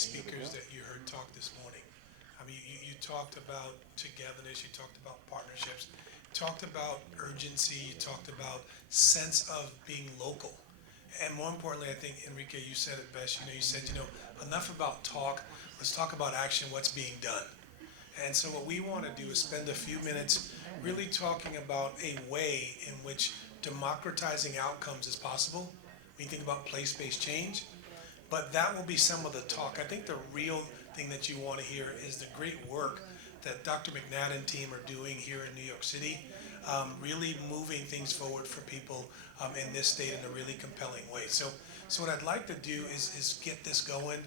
speakers that you heard talk this morning. I mean, you talked about togetherness, you talked about partnerships, talked about urgency, you talked about sense of being local. And more importantly, I think, Enrique, you said it best. You said, enough about talk. Let's talk about action, what's being done. And so what we want to do is spend a few minutes really talking about a way in which democratizing outcomes is possible. We think about place-based change, but that will be some of the talk. I think the real thing that you want to hear is the great work that Dr. McNatt and team are doing here in New York City, really moving things forward for people in this state in a really compelling way. So what I'd like to do is get this going.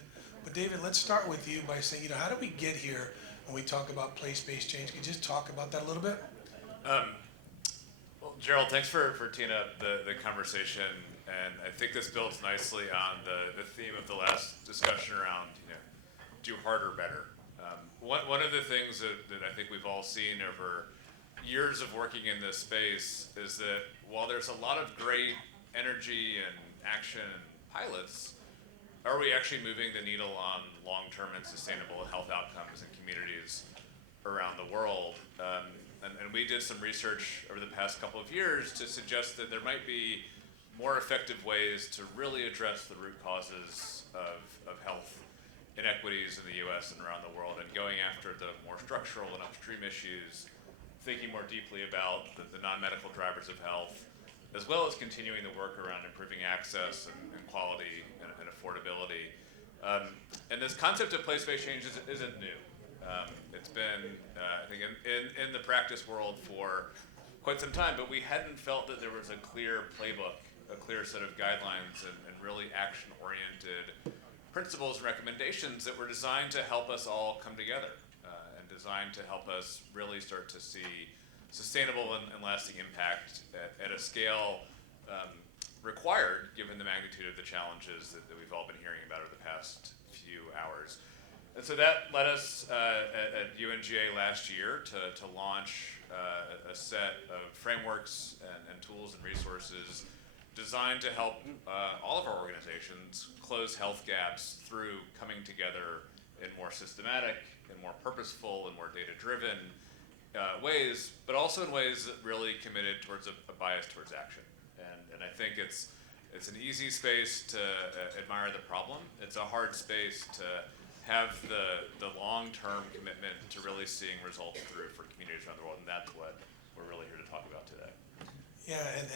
But David, let's start with you by saying, how do we get here when we talk about place-based change? Can you just talk about that a little bit? Well, Gerald, thanks for teeing up the conversation. And I think this builds nicely on the theme of the last discussion around, do harder better. One of the things that I think we've all seen over years of working in this space is that while there's a lot of great energy and action and pilots, are we actually moving the needle on long-term and sustainable health outcomes in communities around the world? And we did some research over the past couple of years to suggest that there might be more effective ways to really address the root causes of health inequities in the US and around the world, and going after the more structural and upstream issues, thinking more deeply about the non-medical drivers of health, as well as continuing the work around improving access and quality and affordability. And this concept of place-based change isn't new. It's been, I think, in the practice world for quite some time, but we hadn't felt that there was a clear playbook, a clear set of guidelines, and really action-oriented principles and recommendations that were designed to help us all come together and designed to help us really start to see sustainable and lasting impact at a scale required given the magnitude of the challenges that we've all been hearing about over the past few hours. And so that led us at UNGA last year to launch a set of frameworks and tools and resources designed to help all of our organizations close health gaps through coming together in more systematic and more purposeful and more data-driven ways, but also in ways that really committed towards a bias towards action. And I think it's an easy space to admire the problem. It's a hard space to have the long-term commitment to really seeing results through for communities around the world, and that's what we're really here to talk about today. Yeah, and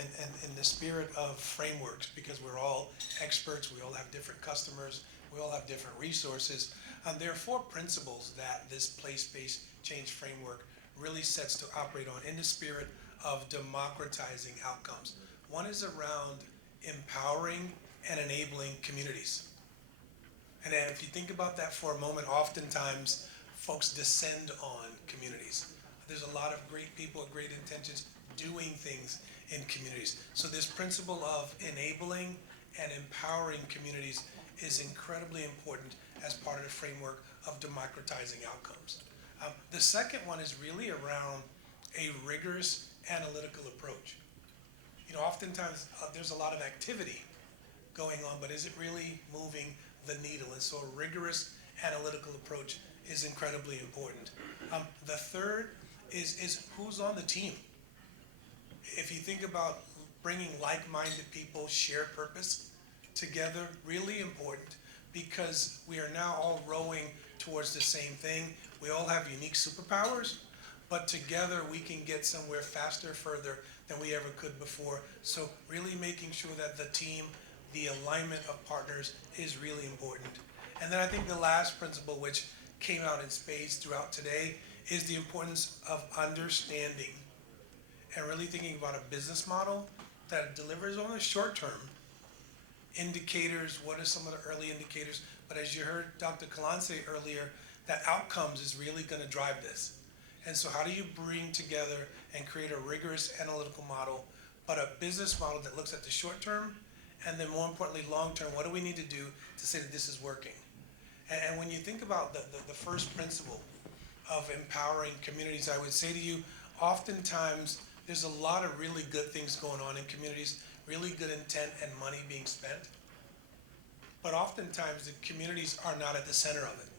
in the spirit of frameworks, because we're all experts, we all have different customers, we all have different resources, there are 4 principles that this place-based change framework really sets to operate on in the spirit of democratizing outcomes. One is around empowering and enabling communities. And if you think about that for a moment, oftentimes folks descend on communities. There's a lot of great people with great intentions doing things in communities. So this principle of enabling and empowering communities is incredibly important as part of the framework of democratizing outcomes. The second one is really around a rigorous analytical approach. Oftentimes there's a lot of activity going on, but is it really moving the needle? And so a rigorous analytical approach is incredibly important. The third is who's on the team. If you think about bringing like-minded people, shared purpose together, really important, because we are now all rowing towards the same thing. We all have unique superpowers, but together we can get somewhere faster, further than we ever could before. So really making sure that the team, the alignment of partners is really important. And then I think the last principle, which came out in spades throughout today, is the importance of understanding and really thinking about a business model that delivers on the short term indicators. What are some of the early indicators? But as you heard Dr. Kalan say earlier, that outcomes is really going to drive this. And so how do you bring together and create a rigorous analytical model, but a business model that looks at the short term, and then more importantly, long term, what do we need to do to say that this is working? And when you think about the first principle of empowering communities, I would say to you, oftentimes there's a lot of really good things going on in communities, really good intent and money being spent. but oftentimes the communities are not at the center of it.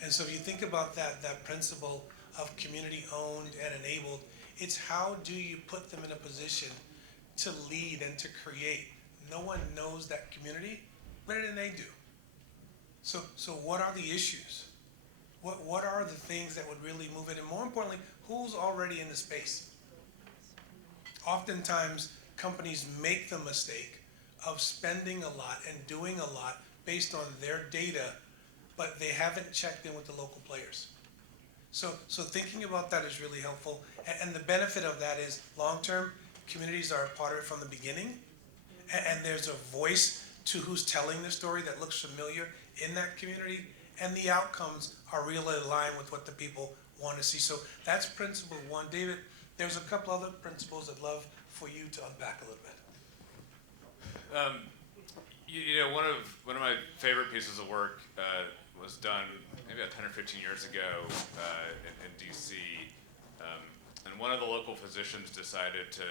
And so if you think about that principle of community owned and enabled, it's how do you put them in a position to lead and to create. No one knows that community better than they do. So what are the issues? What are the things that would really move it? And more importantly, who's already in the space? Oftentimes, companies make the mistake of spending a lot and doing a lot based on their data, but they haven't checked in with the local players. So thinking about that is really helpful. And the benefit of that is long-term, communities are a part of it from the beginning. And there's a voice to who's telling the story that looks familiar in that community. And the outcomes are really aligned with what the people want to see. So that's principle one. David, there's a couple other principles I'd love for you to unpack a little bit. One of my favorite pieces of work was done maybe about 10 or 15 years ago in DC. And one of the local physicians decided to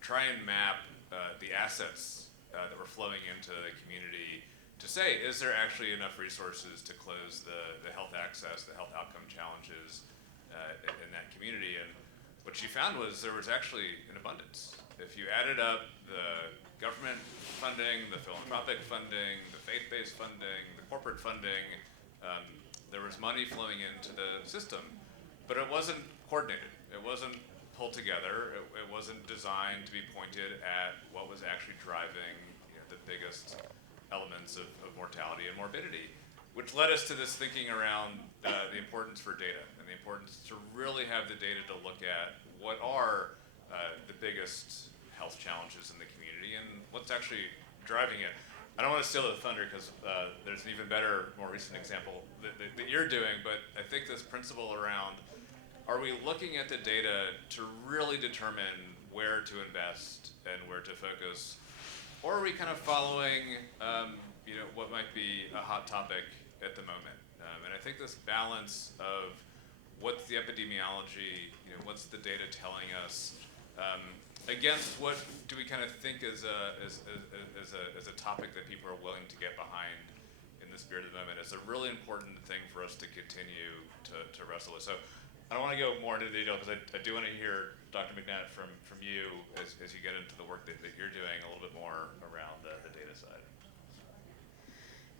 try and map the assets that were flowing into the community to say, is there actually enough resources to close the health access, the health outcome challenges in that community? And what she found was there was actually an abundance. If you added up the government funding, the philanthropic funding, the faith-based funding, the corporate funding, there was money flowing into the system, but it wasn't coordinated. It wasn't pulled together. It wasn't designed to be pointed at what was actually driving the biggest elements of mortality and morbidity, which led us to this thinking around the importance for data and the importance to really have the data to look at what are the biggest health challenges in the community and what's actually driving it. I don't want to steal the thunder because there's an even better, more recent example that you're doing, but I think this principle around, are we looking at the data to really determine where to invest and where to focus? Or are we kind of following what might be a hot topic at the moment? And I think this balance of what's the epidemiology, what's the data telling us, against what do we kind of think is a topic that people are willing to get behind in the spirit of the moment, is a really important thing for us to continue to wrestle with. So I don't want to go more into detail because I do want to hear, Dr. McNatt, from you as you get into the work that you're doing a little bit more around the data side.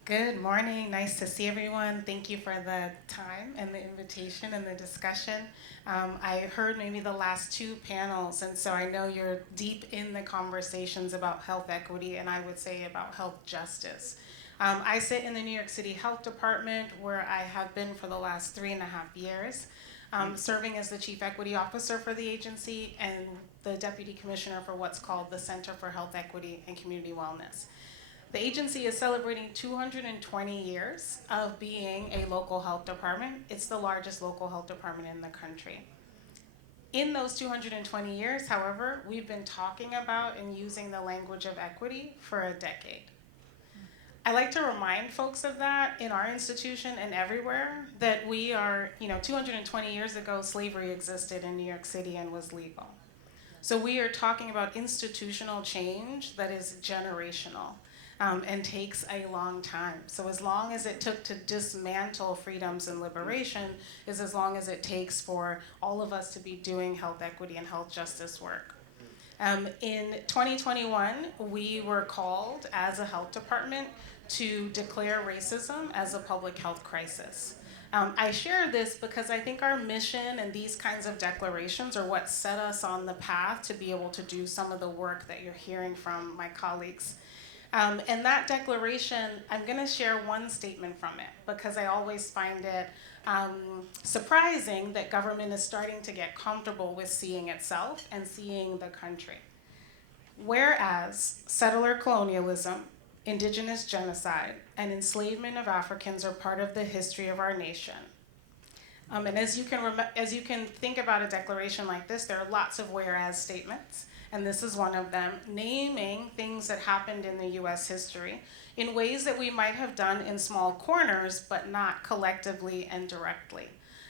Good morning. Nice to see everyone. Thank you for the time and the invitation and the discussion. I heard maybe the last two panels, and so I know you're deep in the conversations about health equity, and I would say about health justice. I sit in the New York City Health Department, where I have been for the last 3.5 years. Serving as the Chief Equity Officer for the agency and the Deputy Commissioner for what's called the Center for Health Equity and Community Wellness. The agency is celebrating 220 years of being a local health department. It's the largest local health department in the country. In those 220 years, however, we've been talking about and using the language of equity for a decade. I like to remind folks of that in our institution and everywhere, that we are, 220 years ago, slavery existed in New York City and was legal. So we are talking about institutional change that is generational and takes a long time. So as long as it took to dismantle freedoms and liberation is as long as it takes for all of us to be doing health equity and health justice work. In 2021, we were called as a health department to declare racism as a public health crisis. I share this because I think our mission and these kinds of declarations are what set us on the path to be able to do some of the work that you're hearing from my colleagues. And that declaration, I'm gonna share one statement from it because I always find it surprising that government is starting to get comfortable with seeing itself and seeing the country. Whereas settler colonialism, indigenous genocide, and enslavement of Africans are part of the history of our nation. And as you can think about a declaration like this, there are lots of whereas statements, and this is one of them, naming things that happened in the US history in ways that we might have done in small corners, but not collectively and directly.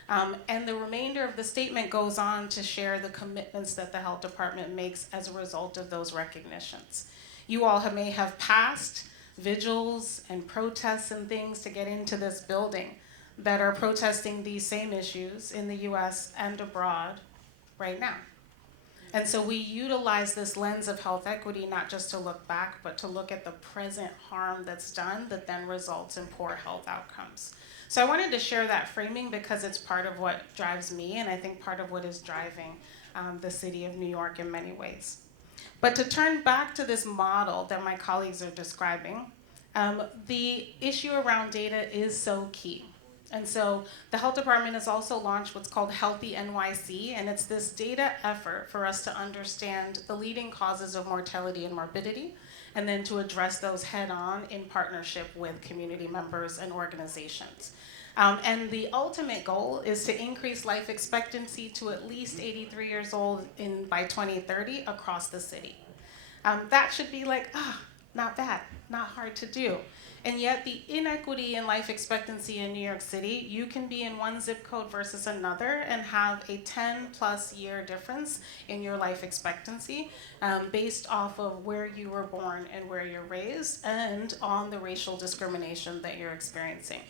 And the remainder of the statement goes on to share the commitments that the health department makes as a result of those recognitions. You all may have passed vigils and protests and things to get into this building that are protesting these same issues in the US and abroad right now. And so we utilize this lens of health equity not just to look back, but to look at the present harm that's done that then results in poor health outcomes. So I wanted to share that framing because it's part of what drives me, and I think part of what is driving the city of New York in many ways. But to turn back to this model that my colleagues are describing, the issue around data is so key. And so the health department has also launched what's called Healthy NYC, and it's this data effort for us to understand the leading causes of mortality and morbidity, and then to address those head on in partnership with community members and organizations. And the ultimate goal is to increase life expectancy to at least 83 years old by 2030 across the city. That should be like, not bad, not hard to do. And yet the inequity in life expectancy in New York City, you can be in one zip code versus another and have a 10+ year difference in your life expectancy based off of where you were born and where you're raised and on the racial discrimination that you're experiencing.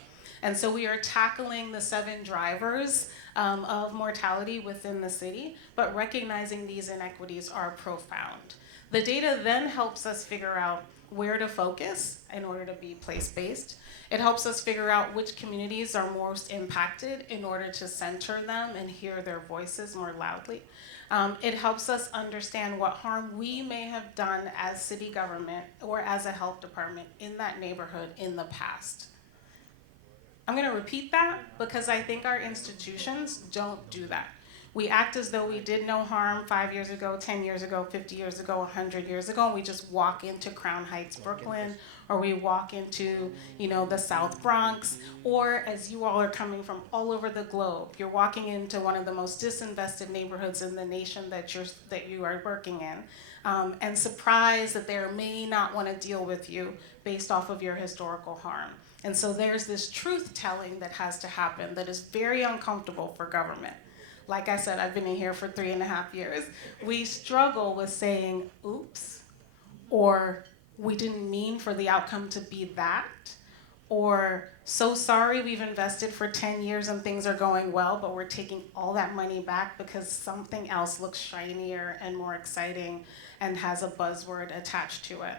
And so we are tackling the 7 drivers of mortality within the city, but recognizing these inequities are profound. The data then helps us figure out where to focus in order to be place-based. It helps us figure out which communities are most impacted in order to center them and hear their voices more loudly. It helps us understand what harm we may have done as city government or as a health department in that neighborhood in the past. I'm gonna repeat that because I think our institutions don't do that. We act as though we did no harm 5 years ago, 10 years ago, 50 years ago, 100 years ago, and we just walk into Crown Heights, Brooklyn, or we walk into, the South Bronx, or as you all are coming from all over the globe, you're walking into one of the most disinvested neighborhoods in the nation that you are working in, and surprised that they may not want to deal with you based off of your historical harm. And so there's this truth-telling that has to happen that is very uncomfortable for government. Like I said, I've been in here for 3.5 years. We struggle with saying, oops, or we didn't mean for the outcome to be that, or so sorry we've invested for 10 years and things are going well, but we're taking all that money back because something else looks shinier and more exciting and has a buzzword attached to it.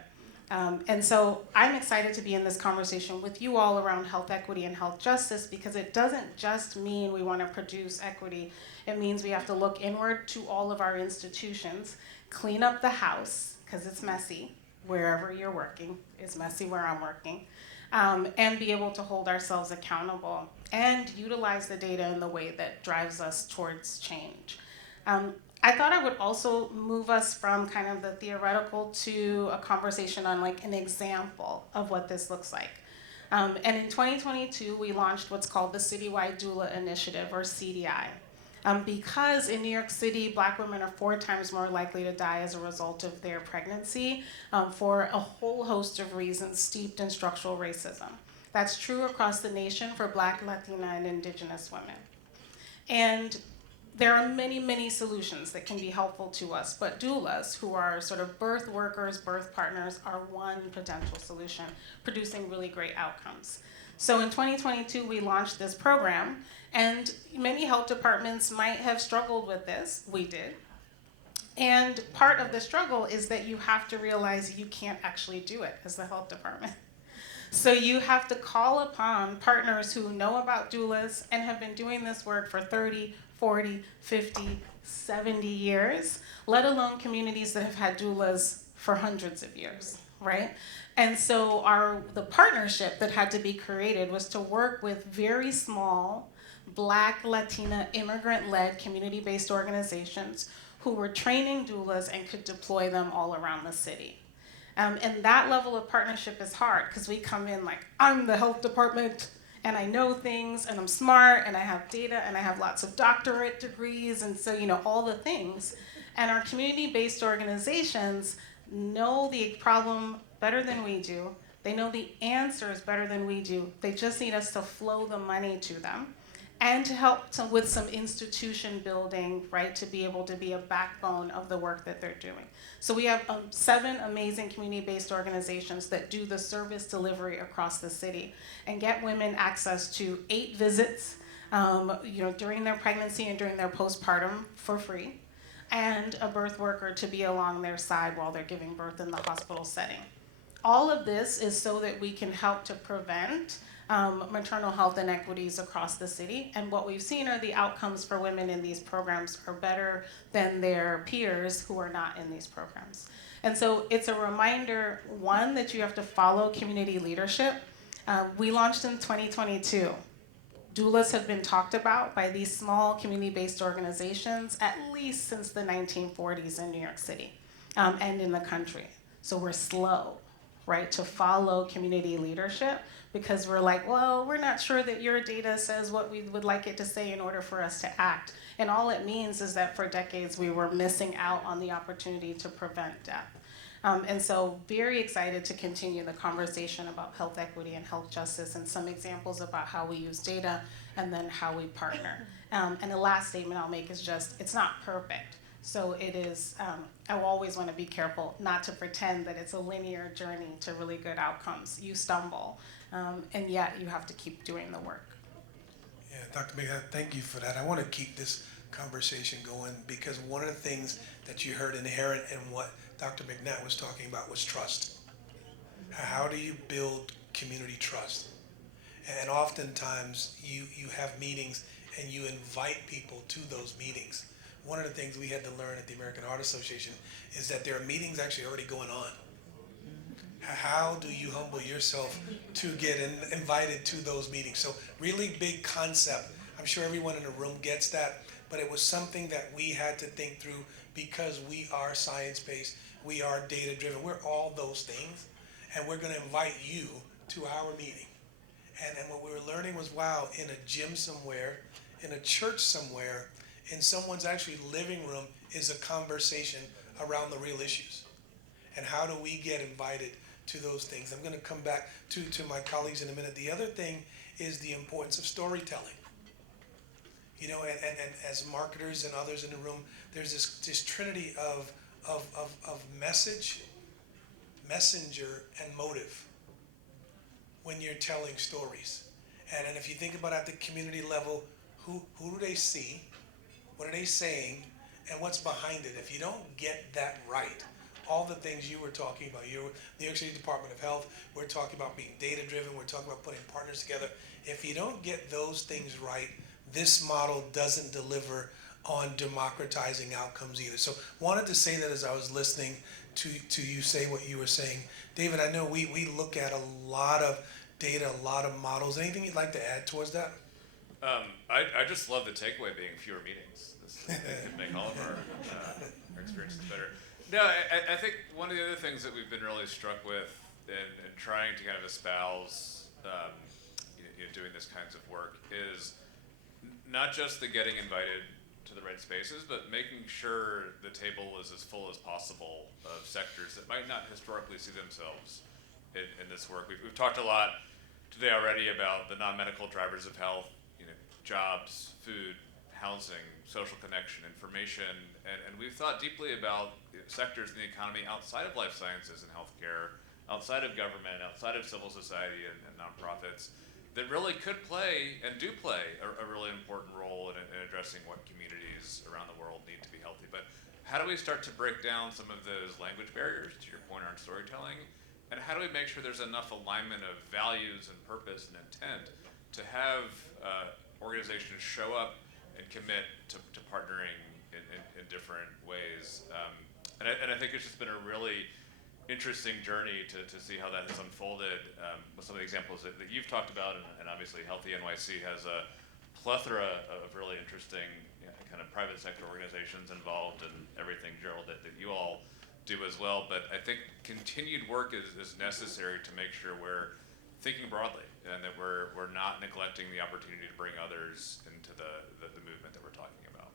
And so I'm excited to be in this conversation with you all around health equity and health justice because it doesn't just mean we want to produce equity. It means we have to look inward to all of our institutions, clean up the house, because it's messy wherever you're working. It's messy where I'm working. And be able to hold ourselves accountable and utilize the data in the way that drives us towards change. I thought I would also move us from kind of the theoretical to a conversation on like an example of what this looks like. And in 2022, we launched what's called the Citywide Doula Initiative, or CDI. Because in New York City, Black women are 4 times more likely to die as a result of their pregnancy for a whole host of reasons steeped in structural racism. That's true across the nation for Black, Latina, and Indigenous women. And there are many, many solutions that can be helpful to us, but doulas, who are sort of birth workers, birth partners, are one potential solution, producing really great outcomes. So in 2022, we launched this program, and many health departments might have struggled with this. We did. And part of the struggle is that you have to realize you can't actually do it as the health department. So you have to call upon partners who know about doulas and have been doing this work for 30, 40, 50, 70 years, let alone communities that have had doulas for hundreds of years, right? And so the partnership that had to be created was to work with very small Black, Latina, immigrant-led, community-based organizations who were training doulas and could deploy them all around the city. And that level of partnership is hard because we come in like, I'm the health department, and I know things, and I'm smart, and I have data, and I have lots of doctorate degrees, and so, all the things. And our community-based organizations know the problem better than we do. They know the answers better than we do. They just need us to flow the money to them. and to help with some institution building, right, to be able to be a backbone of the work that they're doing. So we have 7 amazing community-based organizations that do the service delivery across the city and get women access to 8 visits, during their pregnancy and during their postpartum for free, and a birth worker to be along their side while they're giving birth in the hospital setting. All of this is so that we can help to prevent maternal health inequities across the city. And what we've seen are the outcomes for women in these programs are better than their peers who are not in these programs. And so it's a reminder, one, that you have to follow community leadership. We launched in 2022. Doulas have been talked about by these small community-based organizations at least since the 1940s in New York City and in the country. So we're slow, right, to follow community leadership because we're like, well, we're not sure that your data says what we would like it to say in order for us to act. And all it means is that for decades we were missing out on the opportunity to prevent death. And so very excited to continue the conversation about health equity and health justice and some examples about how we use data and then how we partner. And the last statement I'll make is just, it's not perfect. So it is, I always want to be careful not to pretend that it's a linear journey to really good outcomes. You stumble, and yet you have to keep doing the work. Yeah, Dr. McNatt, thank you for that. I want to keep this conversation going because one of the things that you heard inherent in what Dr. McNatt was talking about was trust. How do you build community trust? And oftentimes you have meetings and you invite people to those meetings. One of the things we had to learn at the American Heart Association is that there are meetings actually already going on. How do you humble yourself to get invited to those meetings? So really big concept. I'm sure everyone in the room gets that, but it was something that we had to think through because we are science-based, we are data-driven, we're all those things, and we're going to invite you to our meeting. And what we were learning was, wow, in a gym somewhere, in a church somewhere, in someone's actually living room is a conversation around the real issues. And how do we get invited to those things? I'm going to come back to my colleagues in a minute. The other thing is the importance of storytelling. You know, and as marketers and others in the room, there's this trinity of message, messenger, and motive when you're telling stories. And if you think about at the community level, who do they see? What are they saying? And what's behind it? If you don't get that right, all the things you were talking about, New York City Department of Health, we're talking about being data-driven, we're talking about putting partners together. If you don't get those things right, this model doesn't deliver on democratizing outcomes either. So wanted to say that as I was listening to you say what you were saying. David, I know we look at a lot of data, a lot of models. Anything you'd like to add towards that? I just love the takeaway being fewer meetings. This can make all of our experiences better. No, I think one of the other things that we've been really struck with in trying to kind of espouse doing this kinds of work is not just the getting invited to the right spaces, but making sure the table is as full as possible of sectors that might not historically see themselves in this work. We've talked a lot today already about the non-medical drivers of health, jobs, food, housing, social connection, information, and we've thought deeply about sectors in the economy outside of life sciences and healthcare, outside of government, outside of civil society and nonprofits, that really could play and do play a really important role in addressing what communities around the world need to be healthy. But how do we start to break down some of those language barriers, to your point on storytelling, and how do we make sure there's enough alignment of values and purpose and intent to have organizations show up and commit to partnering in different ways? And I think it's just been a really interesting journey to see how that has unfolded with some of the examples that you've talked about, and obviously Healthy NYC has a plethora of really interesting kind of private sector organizations involved in everything, Gerald, that you all do as well. But I think continued work is necessary to make sure we're thinking broadly and that we're not neglecting the opportunity to bring others into the movement that we're talking about.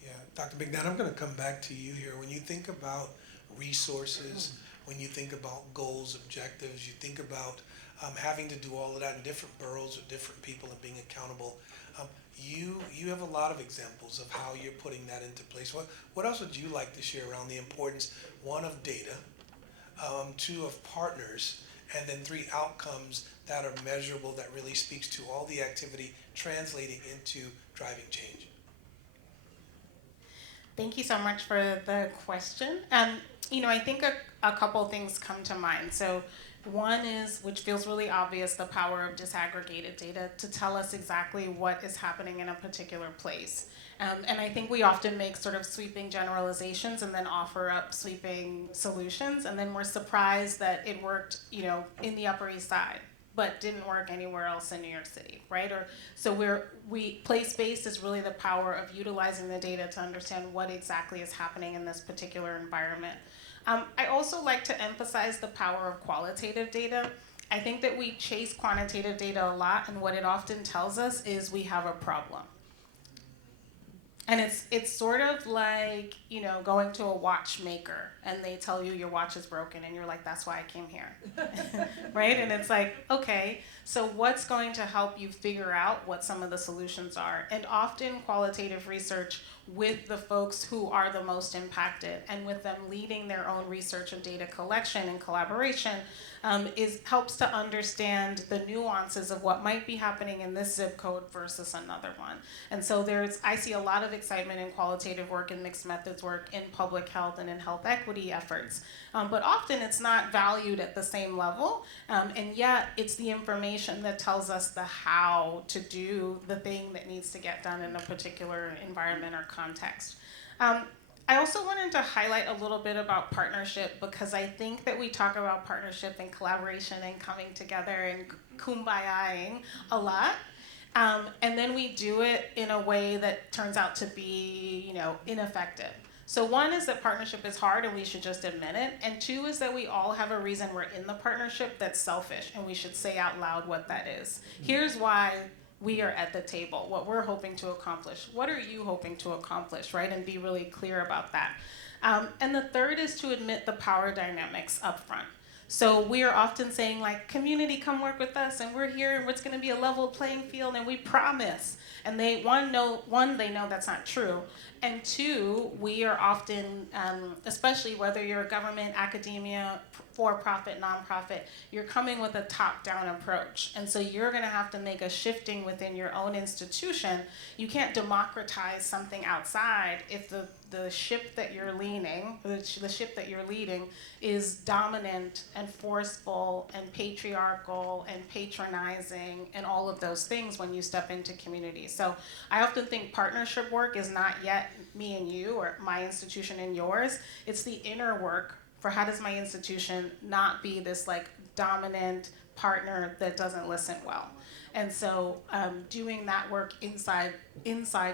Yeah, Dr. McNatt, I'm going to come back to you here. When you think about resources, when you think about goals, objectives, you think about having to do all of that in different boroughs with different people and being accountable, you have a lot of examples of how you're putting that into place. What else would you like to share around the importance, one, of data, two, of partners, and then three, outcomes that are measurable, that really speaks to all the activity translating into driving change? Thank you so much for the question. I think a couple things come to mind. So one is, which feels really obvious, the power of disaggregated data to tell us exactly what is happening in a particular place. And I think we often make sort of sweeping generalizations and then offer up sweeping solutions, and then we're surprised that it worked, in the Upper East Side, but didn't work anywhere else in New York City, right? So place-based is really the power of utilizing the data to understand what exactly is happening in this particular environment. I also like to emphasize the power of qualitative data. I think that we chase quantitative data a lot, and what it often tells us is we have a problem. And it's sort of like, going to a watchmaker and they tell you your watch is broken and you're like, that's why I came here, right? And it's like, okay, so what's going to help you figure out what some of the solutions are? And often qualitative research with the folks who are the most impacted and with them leading their own research and data collection and collaboration helps to understand the nuances of what might be happening in this zip code versus another one. And so I see a lot of excitement in qualitative work and mixed methods work in public health and in health equity efforts. But often it's not valued at the same level, and yet it's the information that tells us the how to do the thing that needs to get done in a particular environment or context. I also wanted to highlight a little bit about partnership, because I think that we talk about partnership and collaboration and coming together and kumbayaing a lot. And then we do it in a way that turns out to be, ineffective. So one is that partnership is hard and we should just admit it. And two is that we all have a reason we're in the partnership that's selfish, and we should say out loud what that is. Here's why we are at the table, what we're hoping to accomplish. What are you hoping to accomplish, right? And be really clear about that. And the third is to admit the power dynamics up front. So we are often saying, like, community, come work with us, and we're here, and it's gonna be a level playing field, and we promise. And they know that's not true. And two, we are often, especially whether you're a government, academia, for-profit, nonprofit, you're coming with a top-down approach. And so you're gonna have to make a shifting within your own institution. You can't democratize something outside if the ship that you're the ship that you're leading is dominant and forceful and patriarchal and patronizing and all of those things when you step into communities. So I often think partnership work is not yet me and you or my institution and yours. It's the inner work for how does my institution not be this like dominant partner that doesn't listen well. And so doing that work inside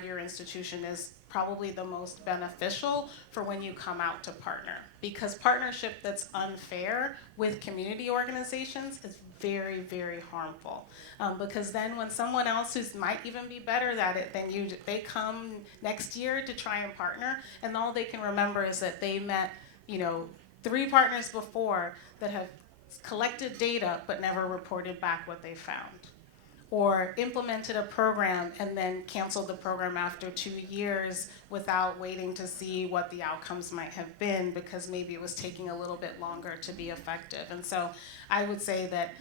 your institution is probably the most beneficial for when you come out to partner. Because partnership that's unfair with community organizations is very, very harmful. Because then when someone else who might even be better at it than you, they come next year to try and partner, and all they can remember is that they met, 3 partners before that have collected data but never reported back what they found. Or implemented a program and then canceled the program after 2 years without waiting to see what the outcomes might have been, because maybe it was taking a little bit longer to be effective. And so I would say that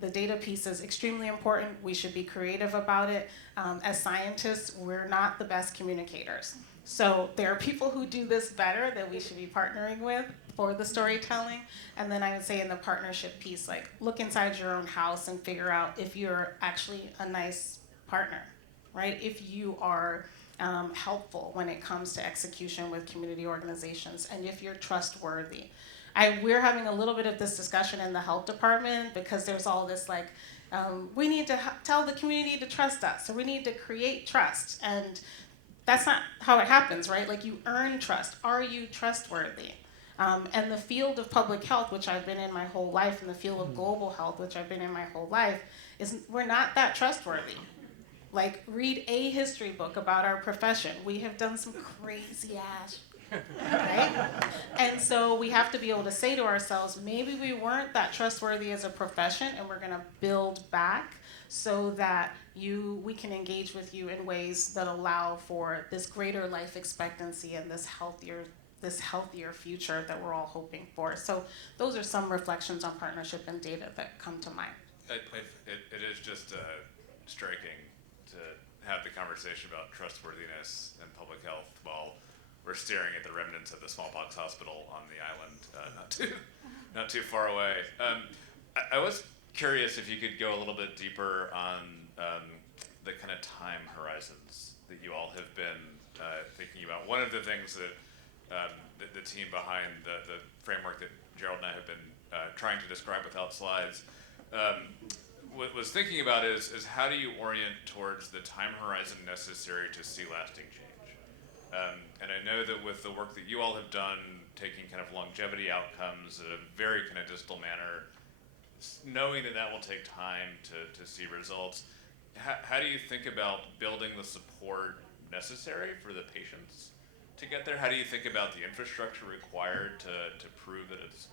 the data piece is extremely important. We should be creative about it. As scientists, we're not the best communicators. So there are people who do this better that we should be partnering with for the storytelling. And then I would say in the partnership piece, like, look inside your own house and figure out if you're actually a nice partner, right? If you are helpful when it comes to execution with community organizations, and if you're trustworthy. We're having a little bit of this discussion in the health department because there's all this like, we need to tell the community to trust us, so we need to create trust. And that's not how it happens, right? Like, you earn trust. Are you trustworthy? And the field of public health, which I've been in my whole life, and the field of global health, which I've been in my whole life, we're not that trustworthy. Like, read a history book about our profession. We have done some crazy ass, right? And so we have to be able to say to ourselves, maybe we weren't that trustworthy as a profession, and we're gonna build back so that we can engage with you in ways that allow for this greater life expectancy and this healthier future that we're all hoping for. So those are some reflections on partnership and data that come to mind. It is just striking to have the conversation about trustworthiness and public health while we're staring at the remnants of the smallpox hospital on the island not too far away. I was curious if you could go a little bit deeper on the kind of time horizons that you all have been thinking about. One of the things that the team behind the framework that Gerald and I have been trying to describe without slides was thinking about is how do you orient towards the time horizon necessary to see lasting change? And I know that with the work that you all have done, taking kind of longevity outcomes in a very kind of distal manner, knowing that that will take time to see results, how do you think about building the support necessary for the patients to get there? How do you think about the infrastructure required to prove that it's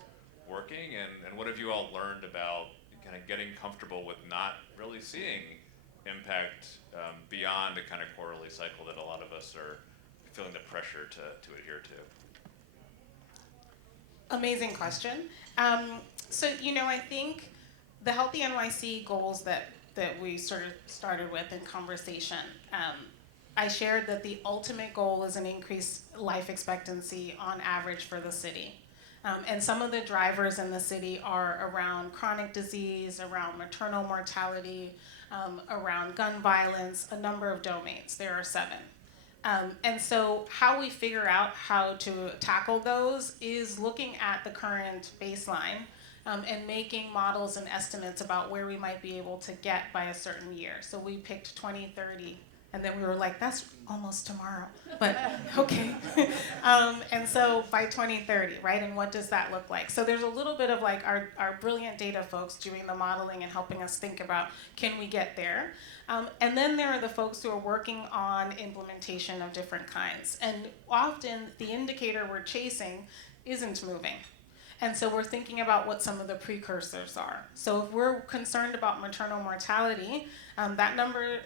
working? And what have you all learned about kind of getting comfortable with not really seeing impact beyond a kind of quarterly cycle that a lot of us are feeling the pressure to adhere to? Amazing question. So, I think the Healthy NYC goals that we sort of started with in conversation, I shared that the ultimate goal is an increased life expectancy on average for the city. And some of the drivers in the city are around chronic disease, around maternal mortality, around gun violence, a number of domains. There are 7. And so how we figure out how to tackle those is looking at the current baseline and making models and estimates about where we might be able to get by a certain year. So we picked 2030, and then we were like, that's almost tomorrow, but okay. And so by 2030, right, and what does that look like? So there's a little bit of like our brilliant data folks doing the modeling and helping us think about, can we get there? And then there are the folks who are working on implementation of different kinds. And often the indicator we're chasing isn't moving. And so we're thinking about what some of the precursors are. So if we're concerned about maternal mortality, that number,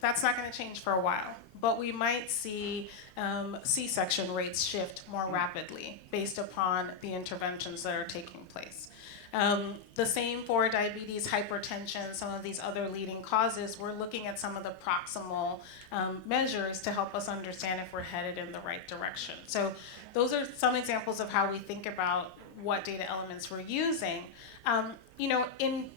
that's not going to change for a while. But we might see C-section rates shift more rapidly based upon the interventions that are taking place. The same for diabetes, hypertension, some of these other leading causes. We're looking at some of the proximal measures to help us understand if we're headed in the right direction. So those are some examples of how we think about what data elements we're using. In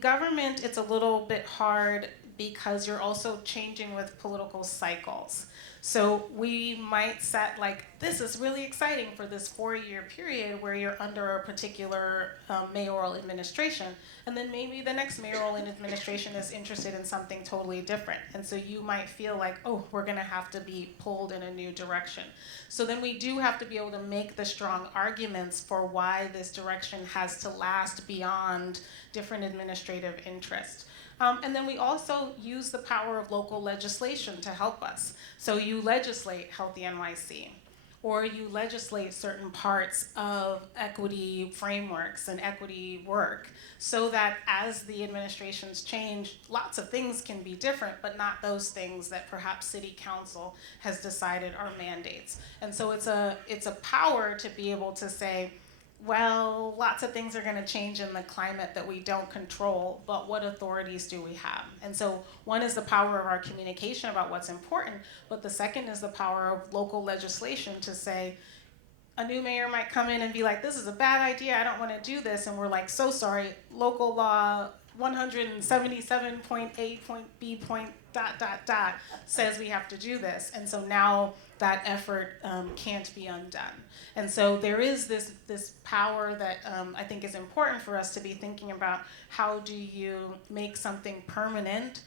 government, it's a little bit hard because you're also changing with political cycles. So we might set like, this is really exciting for this 4-year period where you're under a particular mayoral administration, and then maybe the next mayoral administration is interested in something totally different. And so you might feel like, oh, we're gonna have to be pulled in a new direction. So then we do have to be able to make the strong arguments for why this direction has to last beyond different administrative interests. And then we also use the power of local legislation to help us. So you legislate Healthy NYC, or you legislate certain parts of equity frameworks and equity work, so that as the administrations change, lots of things can be different, but not those things that perhaps City Council has decided are mandates. And so it's a power to be able to say, well, lots of things are going to change in the climate that we don't control, but what authorities do we have? And so one is the power of our communication about what's important, but the second is the power of local legislation to say, a new mayor might come in and be like, this is a bad idea, I don't want to do this, and we're like, so sorry, local law 177.8.b. says we have to do this, and so now that effort can't be undone. And so there is this power that I think is important for us to be thinking about. How do you make something permanent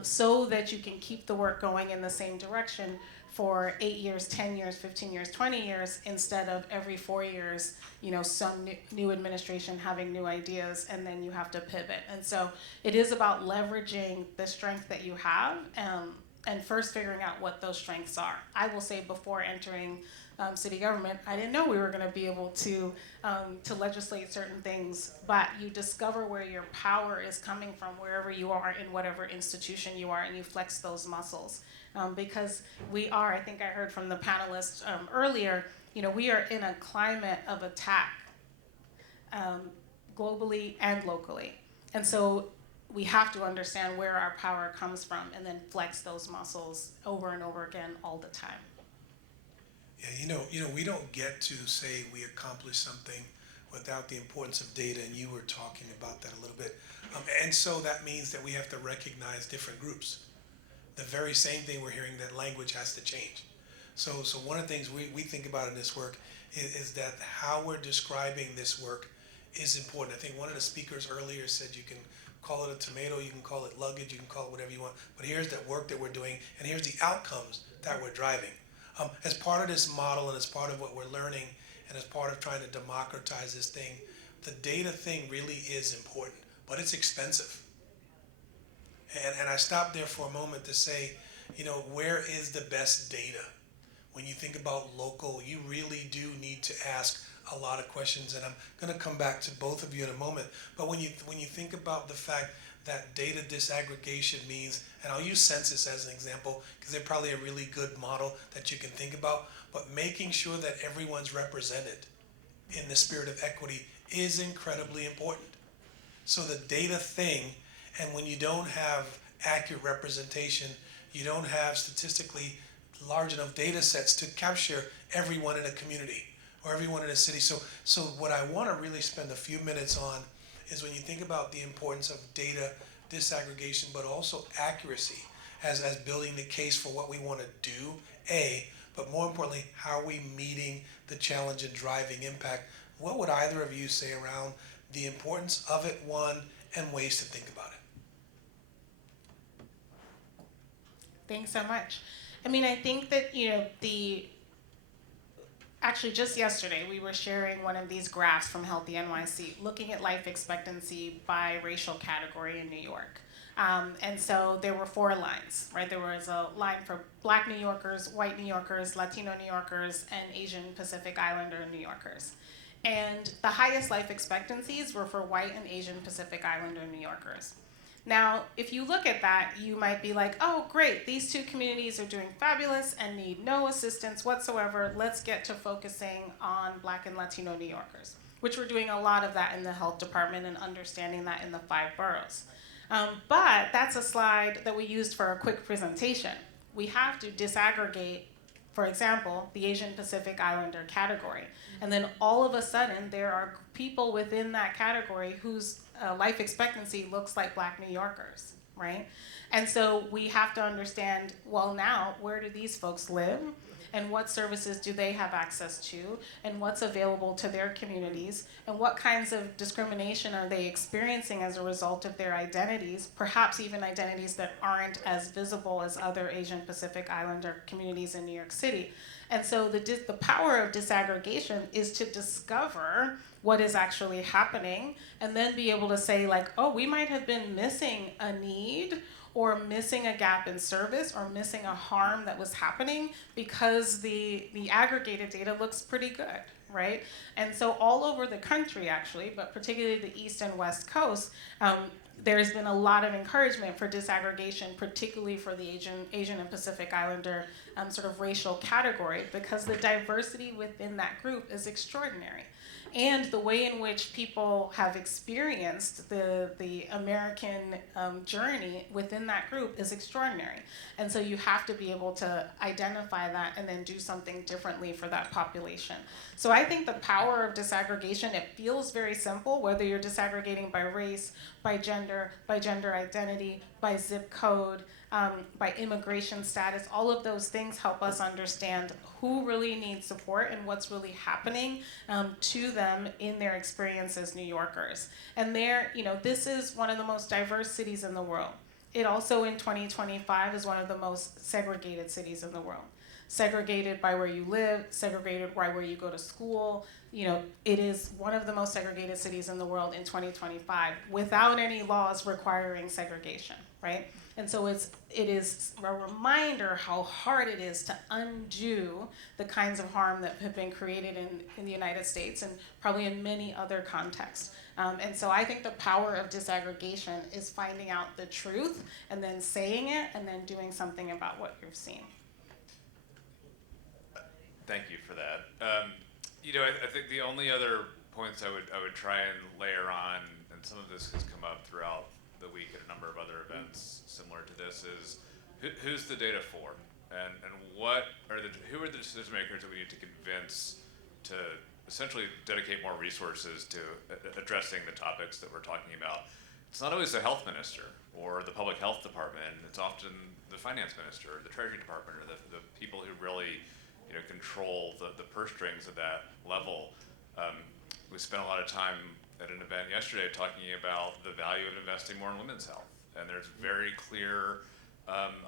so that you can keep the work going in the same direction for 8 years, 10 years, 15 years, 20 years, instead of every 4 years, some new administration having new ideas and then you have to pivot. And so it is about leveraging the strength that you have and first figuring out what those strengths are. I will say before entering city government, I didn't know we were going to be able to legislate certain things, but you discover where your power is coming from wherever you are in whatever institution you are, and you flex those muscles. Because we are, I think I heard from the panelists earlier, we are in a climate of attack globally and locally. And so we have to understand where our power comes from and then flex those muscles over and over again all the time. Yeah, we don't get to say we accomplished something without the importance of data, and you were talking about that a little bit. And so that means that we have to recognize different groups. The very same thing we're hearing, that language has to change. So one of the things we think about in this work is that how we're describing this work is important. I think one of the speakers earlier said you can call it a tomato, you can call it luggage, you can call it whatever you want, but here's the work that we're doing, and here's the outcomes that we're driving. As part of this model, and as part of what we're learning, and as part of trying to democratize this thing, the data thing really is important, but it's expensive. And I stopped there for a moment to say, where is the best data? When you think about local, you really do need to ask a lot of questions, and I'm going to come back to both of you in a moment. But when you think about the fact that data disaggregation means, and I'll use census as an example because they're probably a really good model that you can think about, but making sure that everyone's represented in the spirit of equity is incredibly important. So the data thing, and when you don't have accurate representation, you don't have statistically large enough data sets to capture everyone in a community or everyone in a city. So what I want to really spend a few minutes on is when you think about the importance of data disaggregation, but also accuracy as building the case for what we want to do, but more importantly, how are we meeting the challenge and driving impact? What would either of you say around the importance of it, one, and ways to think about it? Thanks so much. I think that, actually just yesterday, we were sharing one of these graphs from Healthy NYC, looking at life expectancy by racial category in New York. And so there were 4 lines, right? There was a line for Black New Yorkers, white New Yorkers, Latino New Yorkers, and Asian Pacific Islander New Yorkers. And the highest life expectancies were for white and Asian Pacific Islander New Yorkers. Now, if you look at that, you might be like, oh, great, these 2 communities are doing fabulous and need no assistance whatsoever. Let's get to focusing on Black and Latino New Yorkers, which we're doing a lot of that in the health department and understanding that in the 5 boroughs. But that's a slide that we used for a quick presentation. We have to disaggregate, for example, the Asian Pacific Islander category. And then all of a sudden, there are people within that category whose life expectancy looks like Black New Yorkers, right? And so we have to understand, well, now, where do these folks live? And what services do they have access to? And what's available to their communities? And what kinds of discrimination are they experiencing as a result of their identities, perhaps even identities that aren't as visible as other Asian Pacific Islander communities in New York City? And so the power of disaggregation is to discover what is actually happening and then be able to say, like, oh, we might have been missing a need or missing a gap in service or missing a harm that was happening because the aggregated data looks pretty good, right? And so all over the country, actually, but particularly the East and West Coast, there's been a lot of encouragement for disaggregation, particularly for the Asian and Pacific Islander sort of racial category, because the diversity within that group is extraordinary. And the way in which people have experienced the American journey within that group is extraordinary. And so you have to be able to identify that and then do something differently for that population. So I think the power of disaggregation, it feels very simple, whether you're disaggregating by race, by gender identity, by zip code, by immigration status. All of those things help us understand who really needs support and what's really happening to them in their experience as New Yorkers. And this is one of the most diverse cities in the world. It also, in 2025, is one of the most segregated cities in the world. Segregated by where you live, segregated by where you go to school. It is one of the most segregated cities in the world in 2025 without any laws requiring segregation, right? And so it is a reminder how hard it is to undo the kinds of harm that have been created in the United States and probably in many other contexts. And so I think the power of disaggregation is finding out the truth and then saying it and then doing something about what you've seen. Thank you for that. I think the only other points I would try and layer on, and some of this has come up throughout the week at a number of other events similar to this, is who's the data for, and who are the decision makers that we need to convince to essentially dedicate more resources to addressing the topics that we're talking about. It's not always the health minister or the public health department. It's often the finance minister, or the treasury department, or the people who really control the purse strings at that level. We spent a lot of time at an event yesterday talking about the value of investing more in women's health, and there's very clear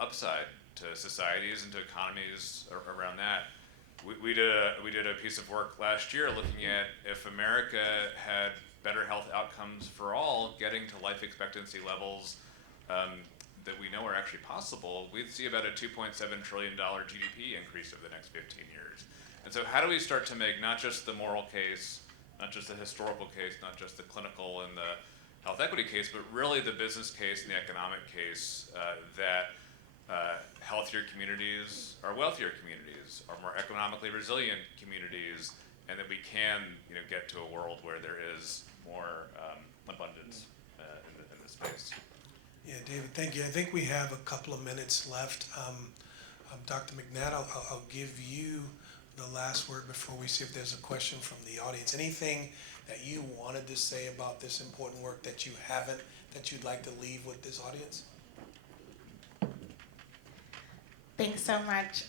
upside to societies and to economies around that. We did a piece of work last year looking at if America had better health outcomes for all, getting to life expectancy levels that we know are actually possible, we'd see about a $2.7 trillion GDP increase over the next 15 years. And so how do we start to make not just the moral case, not just the historical case, not just the clinical and the health equity case, but really the business case and the economic case that healthier communities are wealthier communities, are more economically resilient communities, and that we can get to a world where there is more abundance in the space. Yeah, David, thank you. I think we have a couple of minutes left. Dr. McNatt, I'll give you the last word before we see if there's a question from the audience. Anything that you wanted to say about this important work that you haven't, that you'd like to leave with this audience? Thanks so much.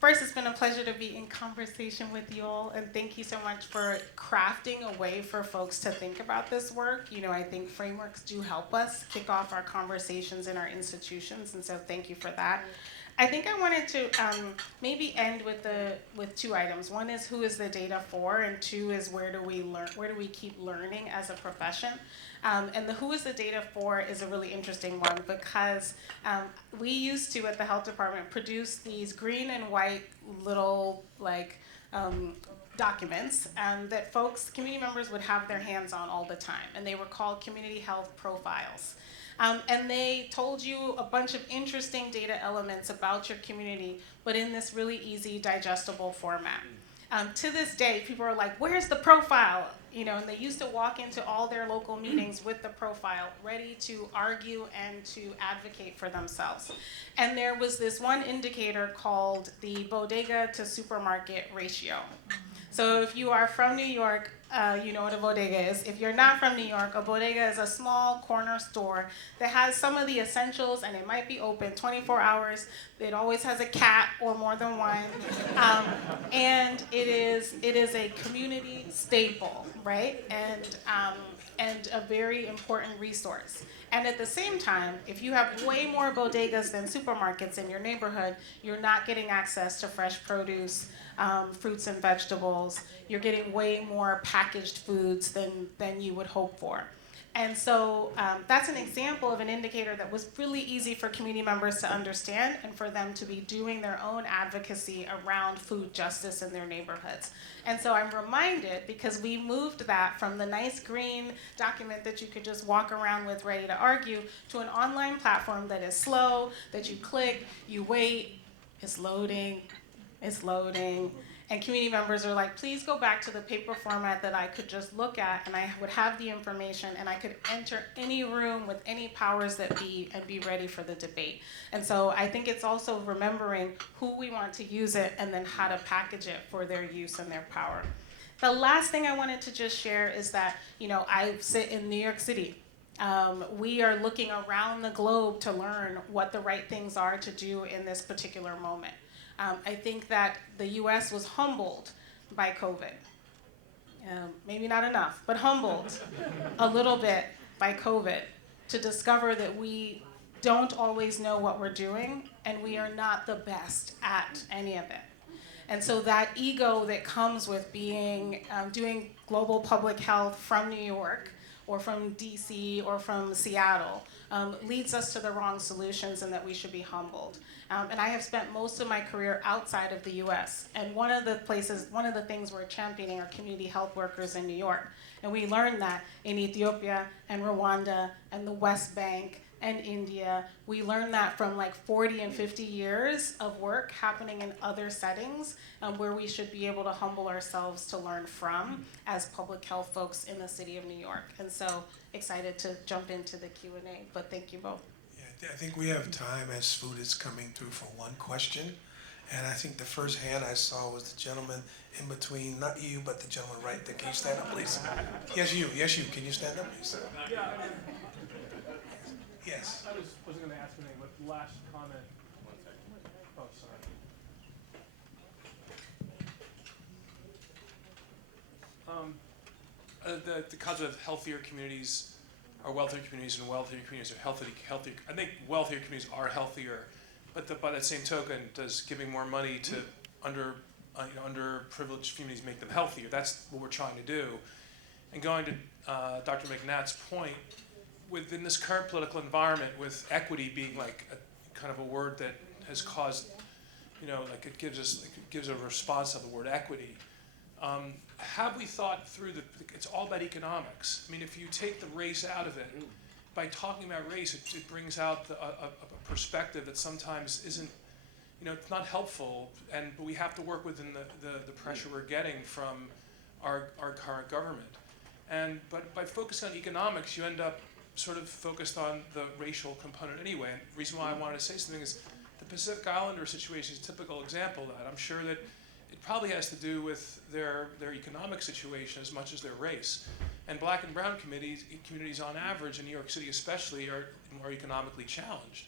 First, it's been a pleasure to be in conversation with you all, and thank you so much for crafting a way for folks to think about this work. I think frameworks do help us kick off our conversations in our institutions, and so thank you for that. I think I wanted to maybe end with two items. One is who is the data for, and two is where do we learn? Where do we keep learning as a profession? And the who is the data for is a really interesting one because we used to at the health department produce these green and white little documents that community members would have their hands on all the time, and they were called community health profiles. And they told you a bunch of interesting data elements about your community, but in this really easy, digestible format. To this day, people are like, where's the profile? And they used to walk into all their local meetings with the profile, ready to argue and to advocate for themselves. And there was this one indicator called the bodega to supermarket ratio. So if you are from New York, you know what a bodega is. If you're not from New York, a bodega is a small corner store that has some of the essentials, and it might be open 24 hours. It always has a cat or more than one. And it is a community staple, right? And a very important resource. And at the same time, if you have way more bodegas than supermarkets in your neighborhood, you're not getting access to fresh produce, fruits and vegetables. You're getting way more packaged foods than you would hope for. And so that's an example of an indicator that was really easy for community members to understand and for them to be doing their own advocacy around food justice in their neighborhoods. And so I'm reminded, because we moved that from the nice green document that you could just walk around with ready to argue to an online platform that is slow, that you click, you wait, it's loading, and community members are like, please go back to the paper format that I could just look at and I would have the information and I could enter any room with any powers that be and be ready for the debate. And so I think it's also remembering who we want to use it and then how to package it for their use and their power. The last thing I wanted to just share is that, I sit in New York City. We are looking around the globe to learn what the right things are to do in this particular moment. I think that the US was humbled by COVID. Maybe not enough, but humbled a little bit by COVID to discover that we don't always know what we're doing and we are not the best at any of it. And so that ego that comes with being doing global public health from New York or from DC or from Seattle leads us to the wrong solutions and that we should be humbled. And I have spent most of my career outside of the US. And one of the things we're championing are community health workers in New York. And we learned that in Ethiopia and Rwanda and the West Bank and India. We learned that from like 40 and 50 years of work happening in other settings where we should be able to humble ourselves to learn from as public health folks in the city of New York. And so excited to jump into the Q&A, but thank you both. Yeah, I think we have time as food is coming through for one question. And I think the first hand I saw was the gentleman in between, not you, but the gentleman right there. Can you stand up, please? Yes, you. Yes, you. Can you stand up, please? Yeah. Yes. I wasn't going to ask anything, but last comment. Oh, sorry. The concept of healthier communities are wealthier communities, and wealthier communities are healthier. I think wealthier communities are healthier, but by that same token, does giving more money to underprivileged communities make them healthier? That's what we're trying to do. And going to Dr. McNatt's point, within this current political environment, with equity being like a kind of a word that has caused, like it gives a response to the word equity. Have we thought through it's all about economics. I mean, if you take the race out of it, by talking about race, it brings out a perspective that sometimes isn't, it's not helpful, but we have to work within the pressure we're getting from our current government. But by focusing on economics, you end up sort of focused on the racial component anyway. And the reason why I wanted to say something is the Pacific Islander situation is a typical example of that. I'm sure that it probably has to do with their economic situation as much as their race. And black and brown communities on average, in New York City especially, are more economically challenged.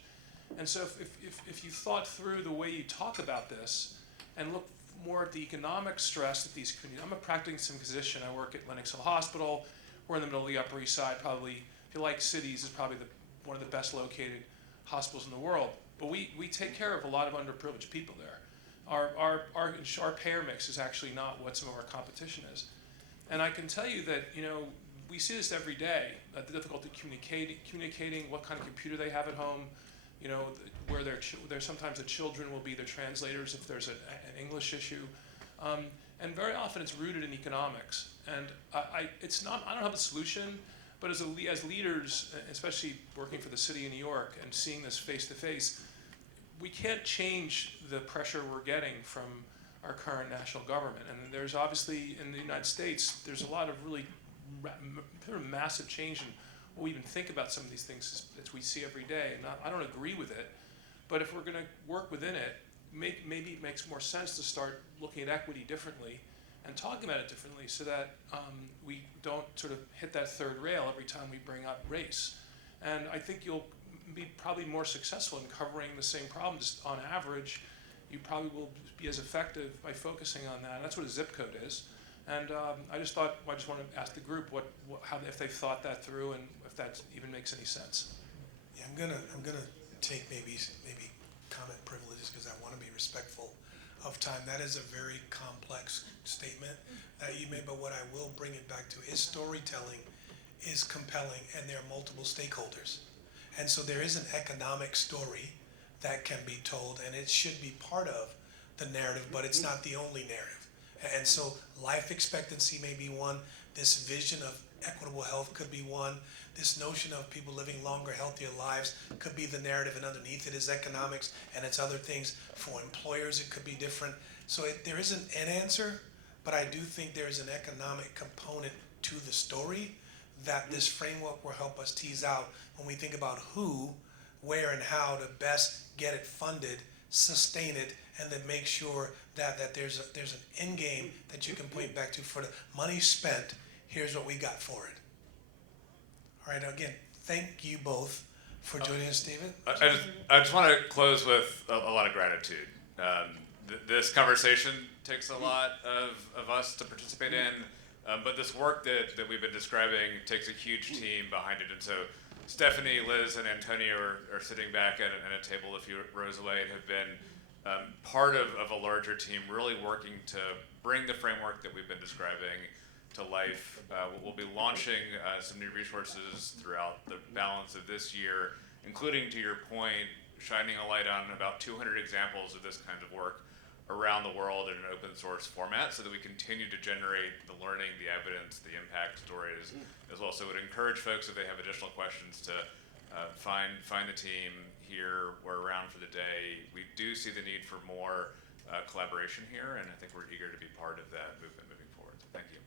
And so if you thought through the way you talk about this and look more at the economic stress that these communities, I'm a practicing physician, I work at Lenox Hill Hospital, we're in the middle of the Upper East Side, probably, if you like cities, is probably one of the best located hospitals in the world. But we take care of a lot of underprivileged people there. Our payer mix is actually not what some of our competition is. And I can tell you that, we see this every day, the difficulty communicating what kind of computer they have at home, where sometimes the children will be their translators if there's an English issue. And very often it's rooted in economics. And I don't have a solution, but as leaders, especially working for the city of New York and seeing this face to face, we can't change the pressure we're getting from our current national government. And there's obviously, in the United States, there's a lot of really massive change in what we even think about some of these things that we see every day. And I don't agree with it, but if we're going to work within it, maybe it makes more sense to start looking at equity differently and talking about it differently so that we don't sort of hit that third rail every time we bring up race. And I think you'll be probably more successful in covering the same problems. On average, you probably will be as effective by focusing on that. And that's what a zip code is. And I just want to ask the group how if they've thought that through and if that even makes any sense. Yeah, I'm gonna take maybe comment privileges because I want to be respectful of time. That is a very complex statement that you made, but what I will bring it back to is storytelling is compelling, and there are multiple stakeholders. And so there is an economic story that can be told, and it should be part of the narrative, but it's not the only narrative. And so life expectancy may be one, this vision of equitable health could be one, this notion of people living longer, healthier lives could be the narrative, and underneath it is economics, and it's other things. For employers, it could be different. So there isn't an answer, but I do think there's an economic component to the story that this framework will help us tease out when we think about who, where, and how to best get it funded, sustain it, and then make sure that there's an end game that you can point back to for the money spent. Here's what we got for it. All right, again, thank you both for joining us, David. I just want to close with a lot of gratitude. This conversation takes a lot of us to participate in, but this work that we've been describing takes a huge team behind it. And so Stephanie, Liz, and Antonio are sitting back at a table a few rows away and have been part of a larger team really working to bring the framework that we've been describing to life. We'll be launching some new resources throughout the balance of this year, including, to your point, shining a light on about 200 examples of this kind of work around the world in an open source format, so that we continue to generate the learning, the evidence, the impact stories as well. So I would encourage folks, if they have additional questions, to find the team here. We're around for the day. We do see the need for more collaboration here, and I think we're eager to be part of that movement moving forward. So thank you.